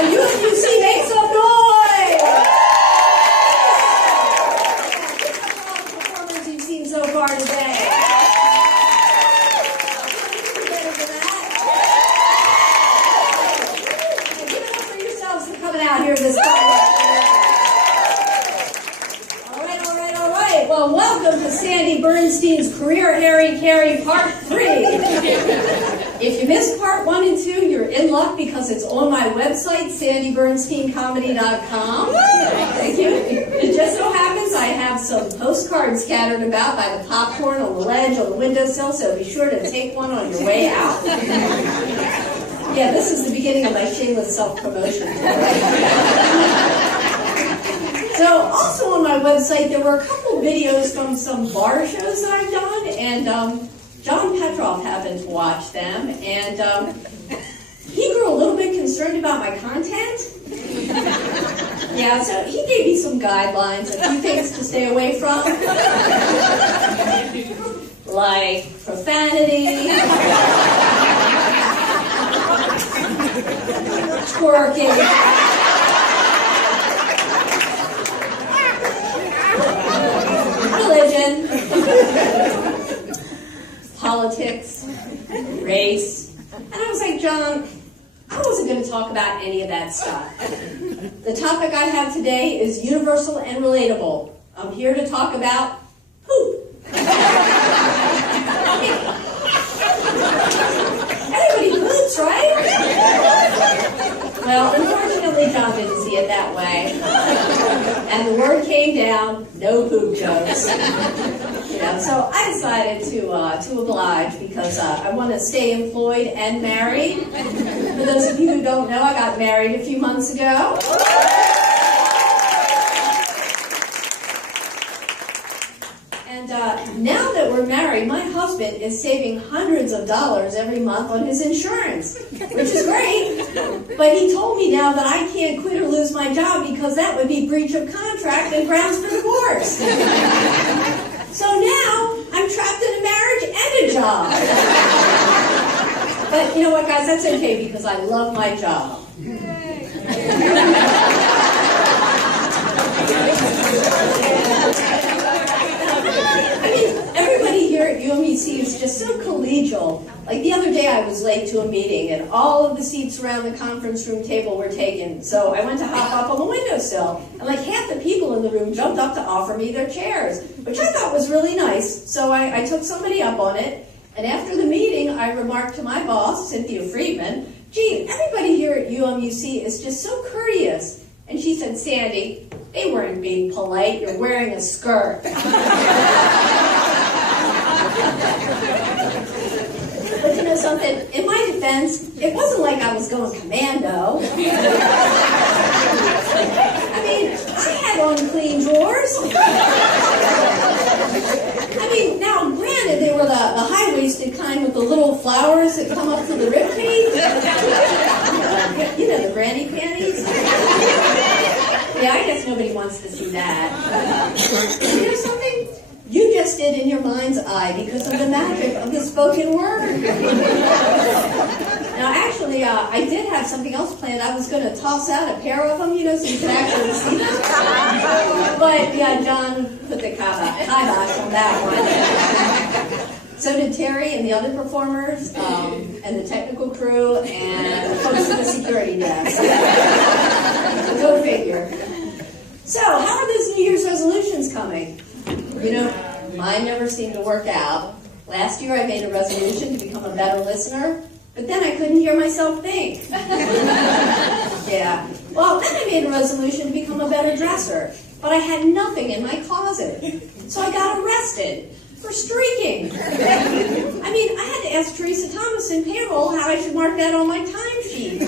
UMUC, make some noise! Performers you've seen so far today. Better than that. Give it up for yourselves for coming out here this morning. Well, welcome to Sandy Bernstein's Career Harry Kari Part 3. If you missed Part 1 and 2, you're in luck because it's on my website, sandybernsteincomedy.com. Thank you. It just so happens I have some postcards scattered about by the popcorn on the ledge on the windowsill, so be sure to take one on your way out. Yeah, this is the beginning of my shameless self-promotion. So, also on my website, there were a couple videos from some bar shows that I've done, and John Petroff happened to watch them, and he grew a little bit concerned about my content. Yeah, so he gave me some guidelines, a few things to stay away from, like profanity, twerking, religion, politics, race. And I was like, John, I wasn't going to talk about any of that stuff. The topic I have today is universal and relatable. I'm here to talk about poop. Everybody poops, right? Well, unfortunately, John didn't see it that way. And the word came down, no poop jokes. So I decided to oblige because I want to stay employed and married. For those of you who don't know, I got married a few months ago. And now that we're married, my husband is saving hundreds of dollars every month on his insurance, which is great. But he told me now that I can't quit or lose my job because that would be breach of contract and grounds for divorce. So now I'm trapped in a marriage and a job. But you know what, guys? That's okay because I love my job. Everybody here at UMUC is just so collegial. Like the other day I was late to a meeting and all of the seats around the conference room table were taken. So I went to hop up on the windowsill and like half the people in the room jumped up to offer me their chairs, which I thought was really nice. So I took somebody up on it. And after the meeting, I remarked to my boss, Cynthia Friedman, gee, everybody here at UMUC is just so courteous. And she said, Sandy, they weren't being polite, you're wearing a skirt. But you know something, in my defense, it wasn't like I was going commando. I mean, I had on clean drawers. I mean, now granted, they were the high-waisted kind with the little flowers that come up to the ribcage. You know, the granny panties. Yeah, I guess nobody wants to see that. You know something? You just did in your mind's eye because of the magic of the spoken word. Now, actually, I did have something else planned. I was going to toss out a pair of them, you know, so you could actually see them. But, yeah, John put the kibosh on that one. So did Terry and the other performers, and the technical crew, and the folks at the security desk. So go figure. So, how are those New Year's resolutions coming? You know, mine never seemed to work out. Last year I made a resolution to become a better listener, but then I couldn't hear myself think. Yeah. Well, then I made a resolution to become a better dresser, but I had nothing in my closet. So I got arrested for streaking. I mean, I had to ask Teresa Thomas in payroll how I should mark that on my timesheet.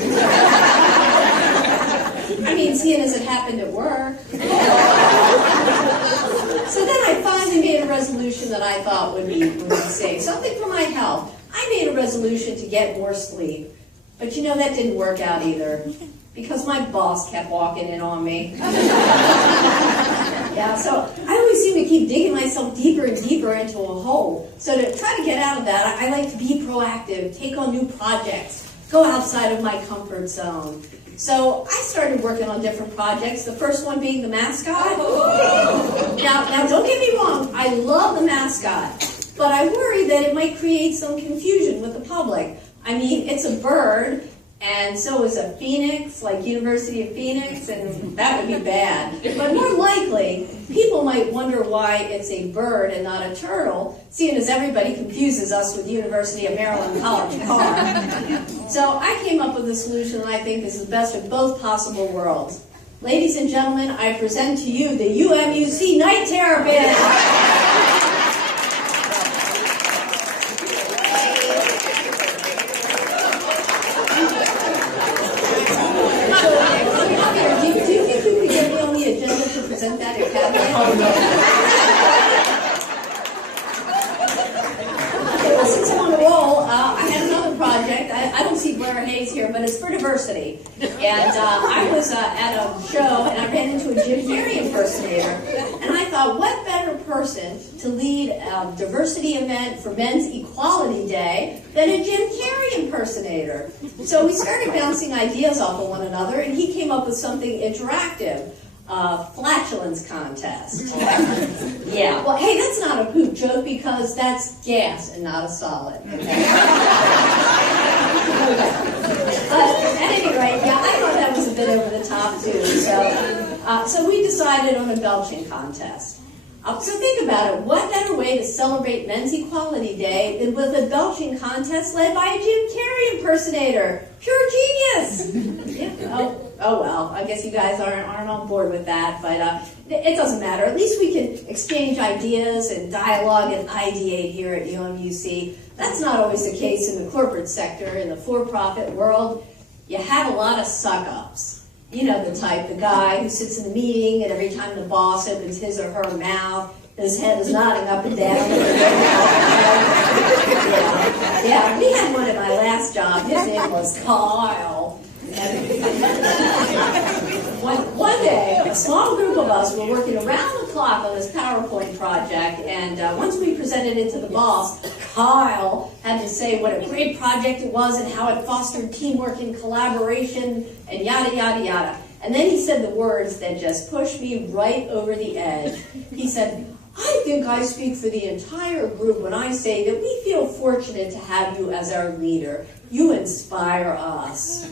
I mean, seeing as it happened at work. So then I finally made a resolution that I thought would be safe. Something for my health. I made a resolution to get more sleep. But you know, that didn't work out either. Because my boss kept walking in on me. Yeah, so I always seem to keep digging myself deeper and deeper into a hole. So to try to get out of that, I like to be proactive, take on new projects, go outside of my comfort zone. So I started working on different projects, the first one being the mascot. Now don't get me wrong, I love the mascot, but I worry that it might create some confusion with the public. I mean, it's a bird, and so is a phoenix, like University of Phoenix, and that would be bad. But more likely, people might wonder why it's a bird and not a turtle, seeing as everybody confuses us with University of Maryland College Park. So I came up with a solution, and I think this is best of both possible worlds. Ladies and gentlemen, I present to you the UMUC Night Terrapin. Since I'm on a roll, I had another project. I don't see Blair Hayes here, but it's for diversity. And I was at a show, and I ran into a Jim Carrey impersonator. And I thought, what better person to lead a diversity event for Men's Equality Day than a Jim Carrey impersonator? So we started bouncing ideas off of one another, and he came up with something interactive. Flatulence contest. Yeah, well, hey, that's not a poop joke because that's gas and not a solid. Okay? But at any rate, yeah, I thought that was a bit over the top too. So we decided on a belching contest. So think about it. What better way to celebrate Men's Equality Day than with a belching contest led by a Jim Carrey impersonator? Pure genius! Yeah. Oh well, I guess you guys aren't on board with that, but it doesn't matter. At least we can exchange ideas and dialogue and ideate here at UMUC. That's not always the case in the corporate sector. In the for-profit world, you have a lot of suck-ups. You know the type, the guy who sits in the meeting and every time the boss opens his or her mouth, his head is nodding up and down. Yeah, we had one at my last job. His name was Kyle. One day, a small group of us were working around the clock on this PowerPoint project, and once we presented it to the boss, Kyle had to say what a great project it was and how it fostered teamwork and collaboration and yada, yada, yada. And then he said the words that just pushed me right over the edge. He said, I think I speak for the entire group when I say that we feel fortunate to have you as our leader. You inspire us.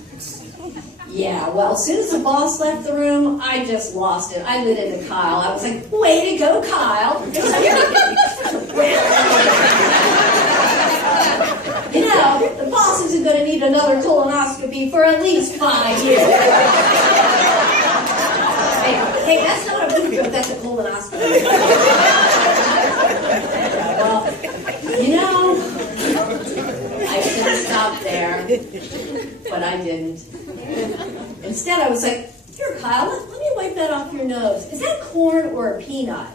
Yeah, well, as soon as the boss left the room, I just lost it. I lit into Kyle. I was like, way to go, Kyle. You know, the boss isn't going to need another colonoscopy for at least 5 years. Hey, that's not a poop joke, that's a colonoscopy. Well, you know, I should have stopped there, but I didn't. Instead, I was like, here, Kyle, let me wipe that off your nose. Is that corn or a peanut?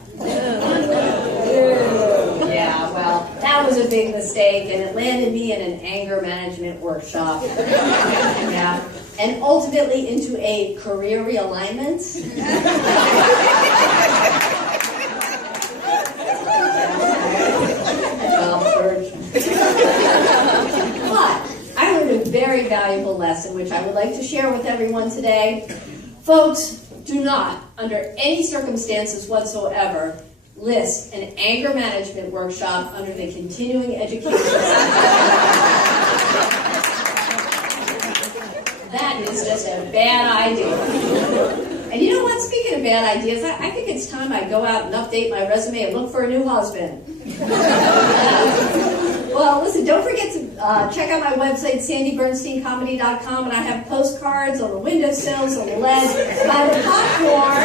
Yeah, well, that was a big mistake, and it landed me in an anger management workshop. Yeah, and ultimately into a career realignment. Job search. But I learned a very valuable lesson, which I would like to share with everyone today. Folks, do not, under any circumstances whatsoever, list an anger management workshop under the continuing education system. That is just a bad idea. And you know what? Speaking of bad ideas, I think it's time I go out and update my resume and look for a new husband. Well, listen, don't forget to check out my website, sandybernsteincomedy.com, and I have postcards on the windowsills, on the ledge, by the popcorn.